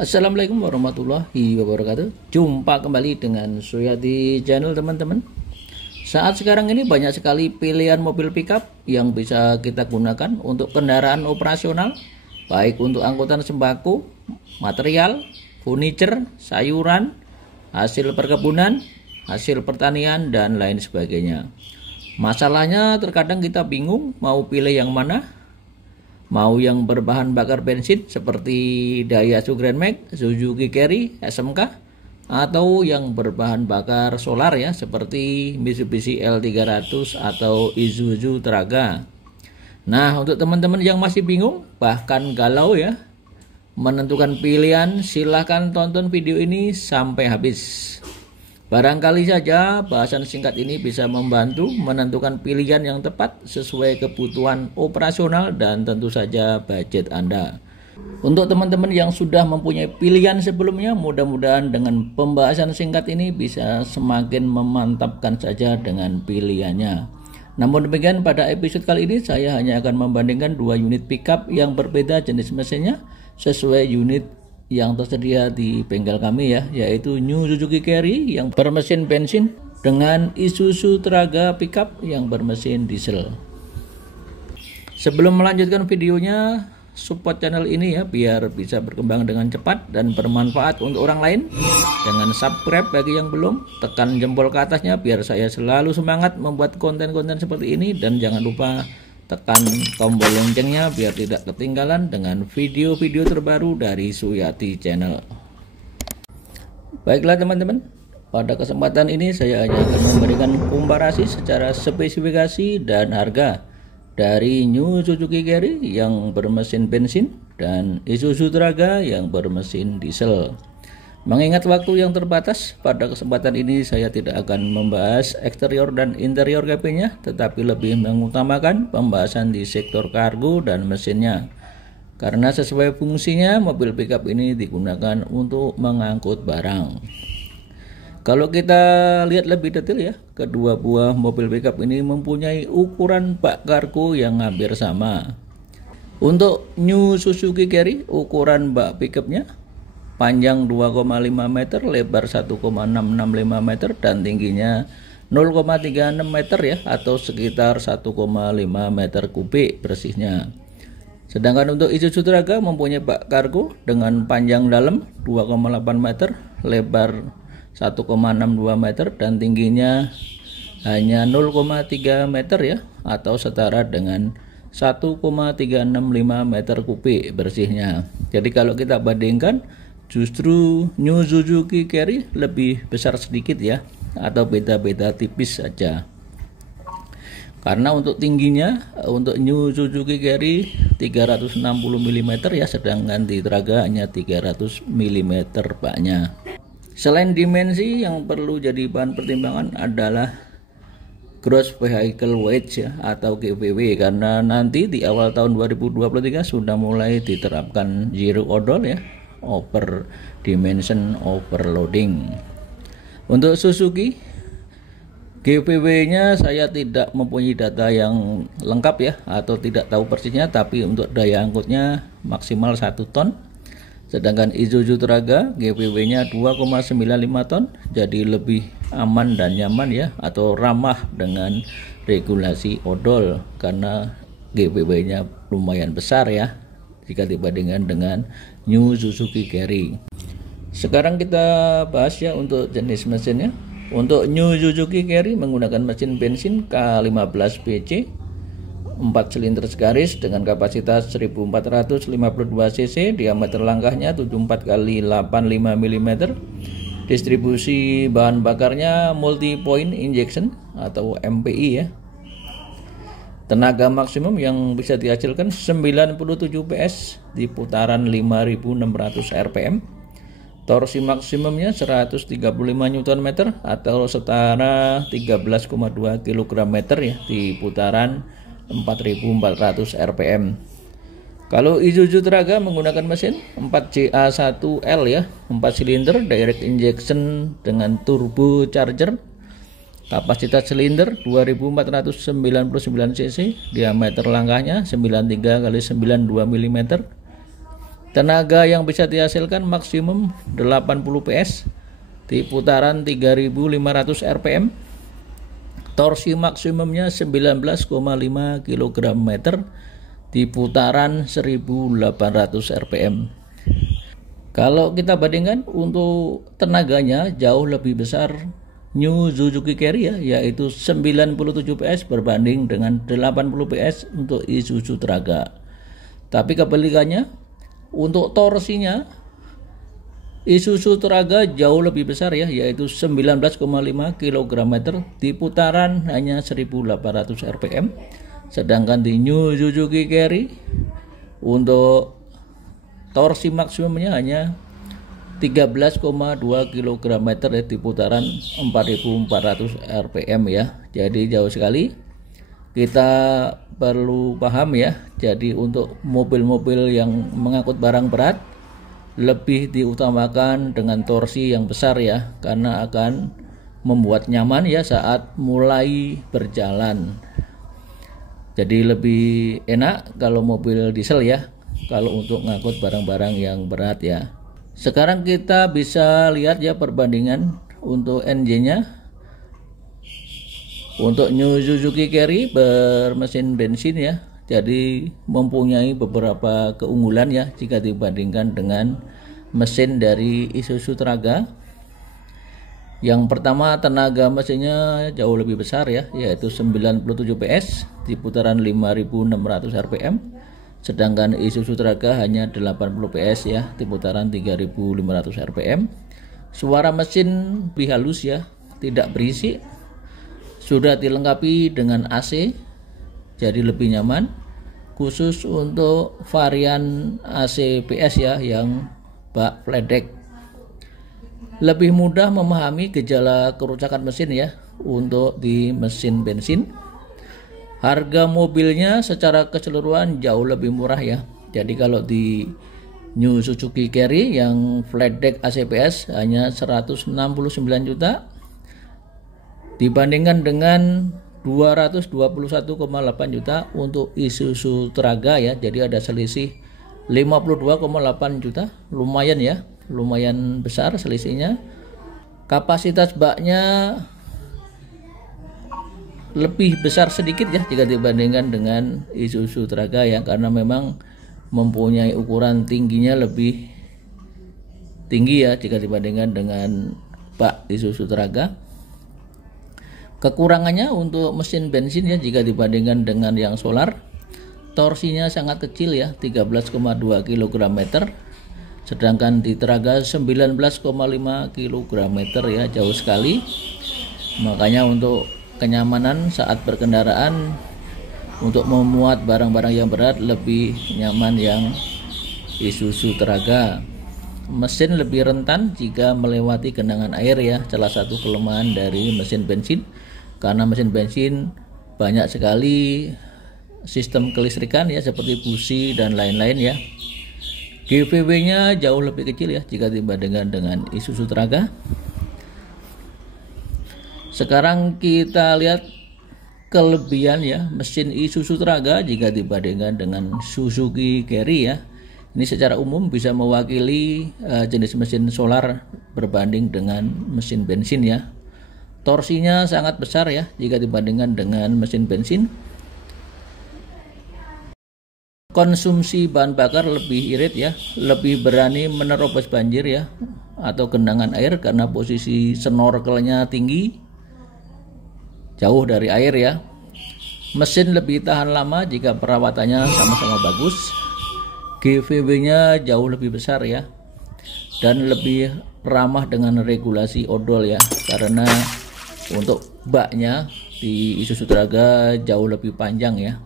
Assalamualaikum warahmatullahi wabarakatuh. Jumpa kembali dengan Suyati Channel teman-teman. Saat sekarang ini banyak sekali pilihan mobil pickup yang bisa kita gunakan untuk kendaraan operasional, baik untuk angkutan sembako, material, furniture, sayuran, hasil perkebunan, hasil pertanian, dan lain sebagainya. Masalahnya terkadang kita bingung mau pilih yang mana. Mau yang berbahan bakar bensin seperti Daihatsu Grand Max, Suzuki Carry, SMK, atau yang berbahan bakar solar ya seperti Mitsubishi L300 atau Isuzu Traga. Nah, untuk teman-teman yang masih bingung bahkan galau ya menentukan pilihan, silahkan tonton video ini sampai habis. Barangkali saja bahasan singkat ini bisa membantu menentukan pilihan yang tepat sesuai kebutuhan operasional dan tentu saja budget Anda. Untuk teman-teman yang sudah mempunyai pilihan sebelumnya, mudah-mudahan dengan pembahasan singkat ini bisa semakin memantapkan saja dengan pilihannya. Namun demikian, pada episode kali ini saya hanya akan membandingkan dua unit pickup yang berbeda jenis mesinnya sesuai unit yang tersedia di bengkel kami ya, yaitu New Suzuki Carry yang bermesin bensin dengan Isuzu Traga pickup yang bermesin diesel. Sebelum melanjutkan videonya, support channel ini ya biar bisa berkembang dengan cepat dan bermanfaat untuk orang lain. Dengan subscribe bagi yang belum, tekan jempol ke atasnya biar saya selalu semangat membuat konten-konten seperti ini, dan jangan lupa tekan tombol loncengnya biar tidak ketinggalan dengan video-video terbaru dari Suyati Channel. Baiklah teman-teman, pada kesempatan ini saya hanya akan memberikan komparasi secara spesifikasi dan harga dari New Suzuki Carry yang bermesin bensin dan Isuzu Traga yang bermesin diesel. Mengingat waktu yang terbatas, pada kesempatan ini saya tidak akan membahas eksterior dan interior cabinnya, tetapi lebih mengutamakan pembahasan di sektor kargo dan mesinnya. Karena sesuai fungsinya, mobil pickup ini digunakan untuk mengangkut barang. Kalau kita lihat lebih detail ya, kedua buah mobil pickup ini mempunyai ukuran bak kargo yang hampir sama. Untuk New Suzuki Carry, ukuran bak pickupnya panjang 2,5 meter, lebar 1,665 meter, dan tingginya 0,36 meter ya, atau sekitar 1,5 meter kubik bersihnya. Sedangkan untuk Isuzu Traga mempunyai bak kargo dengan panjang dalam 2,8 meter, lebar 1,62 meter, dan tingginya hanya 0,3 meter ya, atau setara dengan 1,365 meter kubik bersihnya. Jadi kalau kita bandingkan, justru New Suzuki Carry lebih besar sedikit ya, atau beda-beda tipis saja. Karena untuk tingginya, untuk New Suzuki Carry 360 mm ya, sedangkan di Traga hanya 300 mm baknya. Selain dimensi, yang perlu jadi bahan pertimbangan adalah Gross Vehicle Weight ya, atau GVW, karena nanti di awal tahun 2023 sudah mulai diterapkan zero odol ya, over dimension overloading. Untuk Suzuki, GVW-nya saya tidak mempunyai data yang lengkap ya, atau tidak tahu persisnya, tapi untuk daya angkutnya maksimal 1 ton. Sedangkan Isuzu Traga GVW-nya 2,95 ton, jadi lebih aman dan nyaman ya, atau ramah dengan regulasi odol karena GVW-nya lumayan besar ya jika dibandingkan dengan New Suzuki Carry. Sekarang kita bahas ya untuk jenis mesinnya. Untuk New Suzuki Carry menggunakan mesin bensin K15 BC 4 silinder segaris dengan kapasitas 1452 cc, diameter langkahnya 74 x 85 mm. Distribusi bahan bakarnya multi point injection atau MPI ya. Tenaga maksimum yang bisa dihasilkan 97 PS di putaran 5600 rpm. Torsi maksimumnya 135 Nm atau setara 13,2 kg ya di putaran 4400 rpm. Kalau Isuzu Traga menggunakan mesin 4JA1L ya, 4 silinder direct injection dengan turbo charger. Kapasitas silinder 2499 cc, diameter langkahnya 93 x 92 mm. Tenaga yang bisa dihasilkan maksimum 80 PS di putaran 3500 rpm. Torsi maksimumnya 19,5 kg/meter di putaran 1800 rpm. Kalau kita bandingkan untuk tenaganya jauh lebih besar New Suzuki Carry ya, yaitu 97 PS berbanding dengan 80 PS untuk Isuzu Traga. Tapi kebalikannya, untuk torsinya Isuzu Traga jauh lebih besar ya, yaitu 19,5 kg/meter di putaran hanya 1800 rpm. Sedangkan di New Suzuki Carry untuk torsi maksimumnya hanya 13,2 kg/meter di putaran 4400 rpm ya. Jadi jauh sekali. Kita perlu paham ya. Jadi untuk mobil-mobil yang mengangkut barang berat lebih diutamakan dengan torsi yang besar ya, karena akan membuat nyaman ya saat mulai berjalan. Jadi lebih enak kalau mobil diesel ya, kalau untuk ngangkut barang-barang yang berat ya. Sekarang kita bisa lihat ya perbandingan untuk NJ-nya. Untuk New Suzuki Carry bermesin bensin ya, jadi mempunyai beberapa keunggulan ya jika dibandingkan dengan mesin dari Isuzu Traga. Yang pertama, tenaga mesinnya jauh lebih besar ya, yaitu 97 PS di putaran 5600 rpm. Sedangkan Isuzu Traga hanya 80 PS ya di putaran 3500 rpm. Suara mesin lebih halus ya, tidak berisik. Sudah dilengkapi dengan AC, jadi lebih nyaman. Khusus untuk varian AC PS ya yang bak flat deck. Lebih mudah memahami gejala kerusakan mesin ya untuk di mesin bensin. Harga mobilnya secara keseluruhan jauh lebih murah ya. Jadi kalau di New Suzuki Carry yang flat deck ACPS hanya 169 juta dibandingkan dengan 221,8 juta untuk Isuzu Traga ya. Jadi ada selisih 52,8 juta. Lumayan ya, lumayan besar selisihnya. Kapasitas baknya lebih besar sedikit ya jika dibandingkan dengan Isuzu Traga ya, karena memang mempunyai ukuran tingginya lebih tinggi ya jika dibandingkan dengan bak Isuzu Traga. Kekurangannya untuk mesin bensin ya jika dibandingkan dengan yang solar, torsinya sangat kecil ya, 13,2 kg/meter. Sedangkan di Traga 19,5 kg/meter ya, jauh sekali. Makanya untuk kenyamanan saat berkendaraan untuk memuat barang-barang yang berat lebih nyaman yang Isuzu Traga. Mesin lebih rentan jika melewati genangan air ya, salah satu kelemahan dari mesin bensin, karena mesin bensin banyak sekali sistem kelistrikan ya seperti busi dan lain-lain ya. GVW-nya jauh lebih kecil ya jika dibandingkan dengan Isuzu Traga. Sekarang kita lihat kelebihan ya mesin Isuzu Traga jika dibandingkan dengan Suzuki Carry ya. Ini secara umum bisa mewakili jenis mesin solar berbanding dengan mesin bensin ya. Torsinya sangat besar ya jika dibandingkan dengan mesin bensin. Konsumsi bahan bakar lebih irit ya, lebih berani menerobos banjir ya atau genangan air karena posisi snorkelnya tinggi, jauh dari air ya. Mesin lebih tahan lama jika perawatannya sama-sama bagus. GVW-nya jauh lebih besar ya, dan lebih ramah dengan regulasi odol ya, karena untuk baknya di Isuzu Traga jauh lebih panjang ya.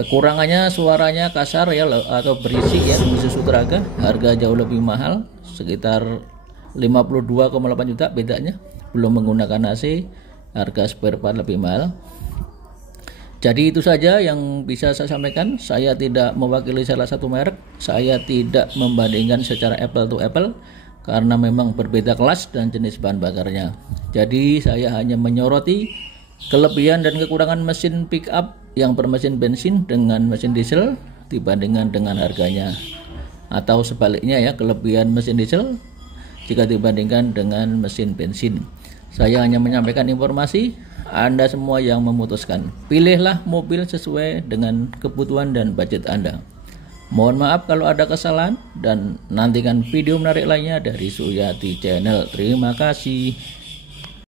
Kekurangannya suaranya kasar ya atau berisik ya di Isuzu Traga. Harga jauh lebih mahal, sekitar 52,8 juta bedanya, belum menggunakan AC. Harga spare part lebih mahal. Jadi itu saja yang bisa saya sampaikan. Saya tidak mewakili salah satu merek, saya tidak membandingkan secara apple to apple karena memang berbeda kelas dan jenis bahan bakarnya. Jadi saya hanya menyoroti kelebihan dan kekurangan mesin pick up yang bermesin bensin dengan mesin diesel, dibandingkan dengan harganya, atau sebaliknya ya, kelebihan mesin diesel jika dibandingkan dengan mesin bensin. Saya hanya menyampaikan informasi, Anda semua yang memutuskan. Pilihlah mobil sesuai dengan kebutuhan dan budget Anda. Mohon maaf kalau ada kesalahan, dan nantikan video menarik lainnya dari Suyati Channel. Terima kasih.